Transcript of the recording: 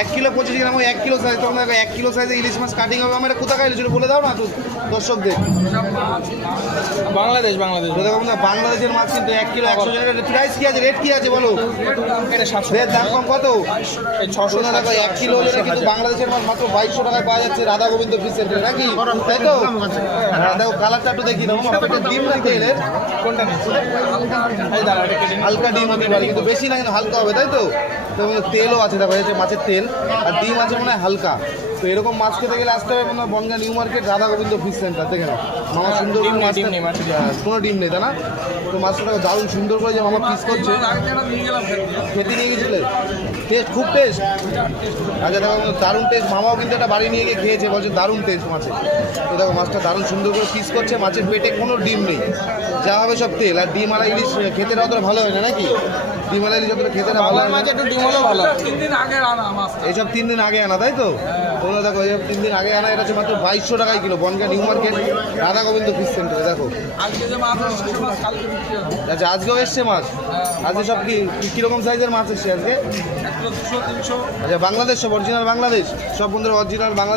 1 kilo 25 গ্রাম, 1 kilo size. তখন দেখো 1 kilo সাইজে ইলিশ মাছ কাটিং হবে। আমার কোথা খাইলে ছিল বলে দাও না তো দর্শকদের। বাংলাদেশ দেখো না, বাংলাদেশের মাছ কিন্তু 1 কিলো 100 টাকা। প্রাইস কি আছে, রেট কি আছে বলো? এটা 700 এর দাম কম কত? 600 দেখো 1 কিলো হলে কিন্তু বাংলাদেশের মাছ মাত্র 2200 টাকায় পাওয়া যাচ্ছে রাধা গোবিন্দ ফিশ সেন্টারে, নাকি? তাই তো? হ্যাঁ, দেখো কালারটা একটু দেখি দাও। পেটের ডিম না তেলের? কোনটা নিচ্ছি? এই দাঁড়া, এটা কেটে নিই। হালকা ডিম হতে পারে, কিন্তু বেশি না, কিন্তু হালকা হবে, তাই তো? তো তেলও আছে, দেখো এই যে মাছের তেল, আর ডিম আছে মনে হয় হালকা। তো এরকম মাছ খেতে গেলে আসতে হবে আপনার Bongaon new market Radha Gobinda fish centre, দেখে নাও। মামা সুন্দর করে মাছটা, কোনো ডিম নেই, তাই না? তো মাছটা দেখো দারুণ সুন্দর করে যে মামা পিস করছে। খেতে নিয়ে গেছিলে? টেস্ট, খুব টেস্ট। আচ্ছা দেখো দারুণ টেস্ট। মামাও কিন্তু একটা বাড়ি নিয়ে গিয়ে খেয়েছে, বলছে দারুণ টেস্ট মাছের। তো দেখো মাছটা দারুণ সুন্দর করে পিস করছে। মাছের পেটে কোনো ডিম নেই, যা হবে সব তেল। আর ডিম আলা ইলিশ খেতে অতটা ভালো হয় না, নাকি? ডিম আলা ইলিশ যতটা খেতে না ভালো হয় না। মাছ একটু ডিম হলেও ভালো। এইসব 3 দিন আগে আনা, তাই তো? তোমরা দেখো এইসব 3 দিন আগে আনা। এটা হচ্ছে মাত্র 2200 টাকায় কিলো, Bongaon new market Radha Gobinda fish সেন্টারে। দেখো আচ্ছা, আজকেও এসছে মাছ। আজকে সব কীরকম সাইজের মাছ এসছে আজকে? আচ্ছা, বাংলাদেশ, সব অরিজিনাল বাংলাদেশ, সব বন্ধুরা অরিজিনাল বাংলাদেশ।